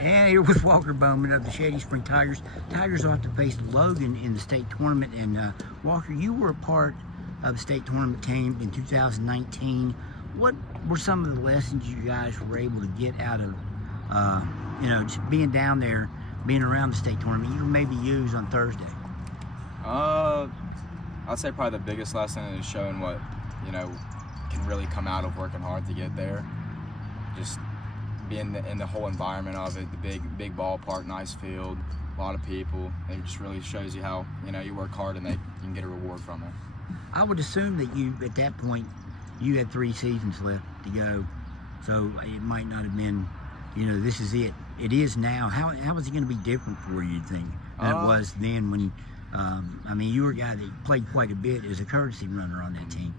And here with Walker Bowman of the Shady Spring Tigers. Tigers will have to face Logan in the state tournament. And Walker, you were a part of the state tournament team in 2019. What were some of the lessons you guys were able to get out of, just being down there, being around the state tournament? You can maybe use on Thursday. I'd say probably the biggest lesson is showing what can really come out of working hard to get there. Just being in the whole environment of it, the big ballpark, nice field, a lot of people. It just really shows you how you work hard and you can get a reward from it. I would assume that you, at that point, you had 3 seasons left to go, so it might not have been, this is it. It is now. How is it going to be different for you, think, than it was then when, you were a guy that played quite a bit as a courtesy runner on that team.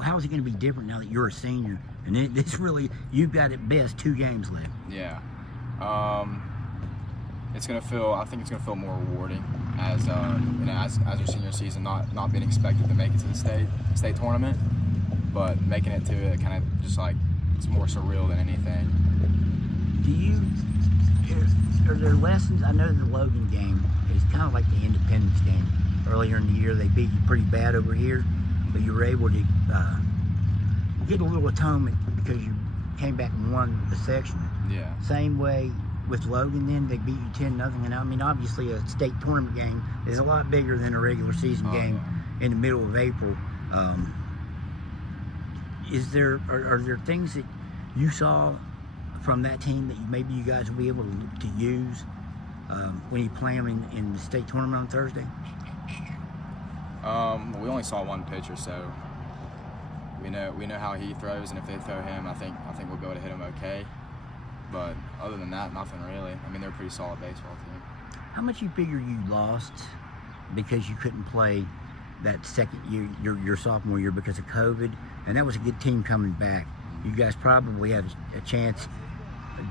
How is it going to be different now that you're a senior? And it's really, you've got at best 2 games left. Yeah. I think it's gonna feel more rewarding as your senior season, not being expected to make it to the state tournament, but making it to it kind of just like it's more surreal than anything. Are there lessons? I know the Logan game is kind of like the Independence game. Earlier in the year, they beat you pretty bad over here, but you were able to get a little atonement because you came back and won the section. Yeah. Same way with Logan, then they beat you 10-0, and obviously a state tournament game is a lot bigger than a regular season game in the middle of April. Are there things that you saw from that team that maybe you guys will be able to use when you play them in the state tournament on Thursday? We only saw one pitcher, so we know how he throws, and if they throw him, I think we'll be able to hit him okay. But other than that, nothing really. They're a pretty solid baseball team. How much you figure you lost because you couldn't play that second year, your sophomore year, because of COVID, and that was a good team coming back. You guys probably had a chance,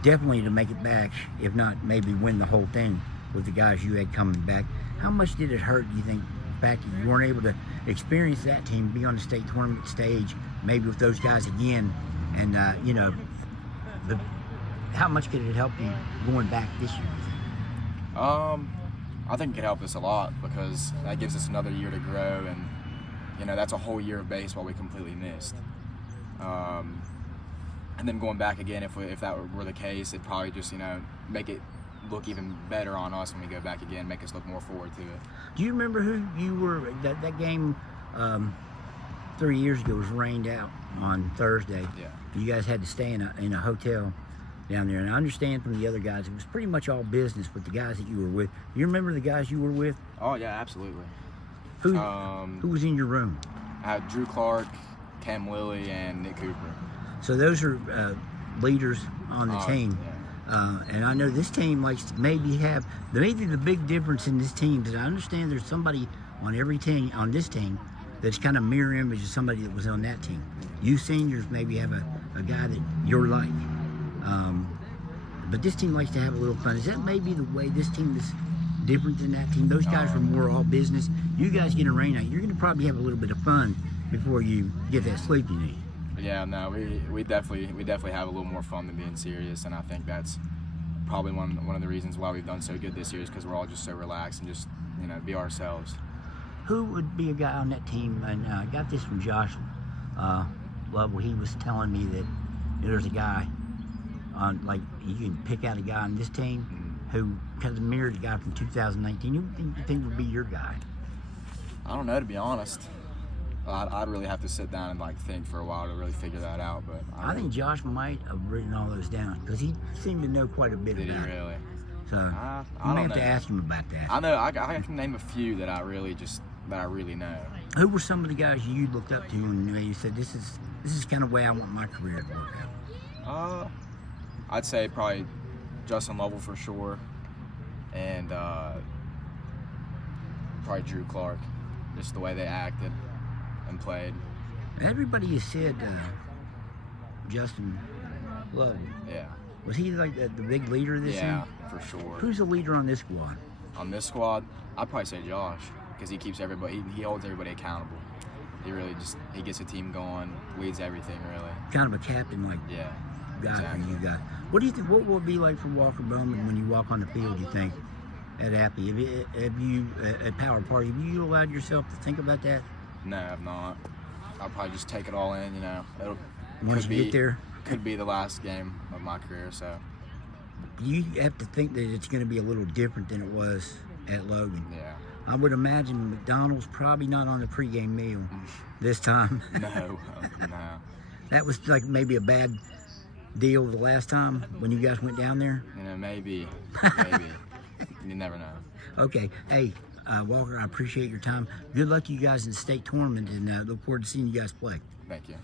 definitely, to make it back, if not maybe win the whole thing with the guys you had coming back. How much did it hurt, do you think, the fact that you weren't able to experience that team, be on the state tournament stage, maybe with those guys again, and how much could it help you going back this year? I think it could help us a lot because that gives us another year to grow, and that's a whole year of baseball we completely missed. And then going back again, if that were the case, it'd probably just make it look even better on us when we go back again, make us look more forward to it. Do you remember who you were? That game 3 years ago was rained out on Thursday. Yeah. You guys had to stay in a hotel down there, and I understand from the other guys it was pretty much all business with the guys that you were with. You remember the guys you were with? Oh yeah, absolutely. Who was in your room? I had Drew Clark, Cam Lilly, and Nick Cooper. So those are leaders on the team. Yeah. And I know this team likes to maybe the big difference in this team is I understand there's somebody on every team, on this team, that's kind of mirror image of somebody that was on that team. You seniors maybe have a guy that you're like. But this team likes to have a little fun. Is that maybe the way this team is different than that team? Those guys were more all business. You guys get a rain out. You're going to probably have a little bit of fun before you get that sleep you need. Yeah, no, we definitely have a little more fun than being serious, and I think that's probably one of the reasons why we've done so good this year is because we're all just so relaxed and just be ourselves. Who would be a guy on that team? And I got this from Josh Lovell. He was telling me that there's a guy on, like, you can pick out a guy on this team who kind of mirrored the guy from 2019. Who do you think would be your guy? I don't know, to be honest. I'd really have to sit down and think for a while to really figure that out. But I think Josh might have written all those down because he seemed to know quite a bit about it. Did he really? So you may have to ask him about that. I know. I can name a few that I really know. Who were some of the guys you looked up to and you said this is kind of the way I want my career to work out? I'd say probably Justin Lovell for sure, and probably Drew Clark. Just the way they acted and played. Everybody has said Justin Lovell. Yeah. Was he like the big leader of this team? Yeah, for sure. Who's the leader on this squad? On this squad, I'd probably say Josh, because he keeps everybody, he holds everybody accountable. He really he gets the team going, leads everything, really. Kind of a captain, like. Yeah. guy for Exactly. you guys. What do you think? What will it be like for Walker Bowman when you walk on the field? You think at Appy? Have you at Power Party? Have you allowed yourself to think about that No, I've not. I'll probably just take it all in. You know, once you get there? could be the last game of my career. So You have to think that it's going to be a little different than it was at Logan. yeah. I would imagine McDonald's probably not on the pregame meal this time. No, no. That was like maybe a bad deal the last time when you guys went down there. You know, maybe. You never know. Okay, hey Walker, I appreciate your time. Good luck to you guys in the state tournament, and look forward to seeing you guys play. Thank you.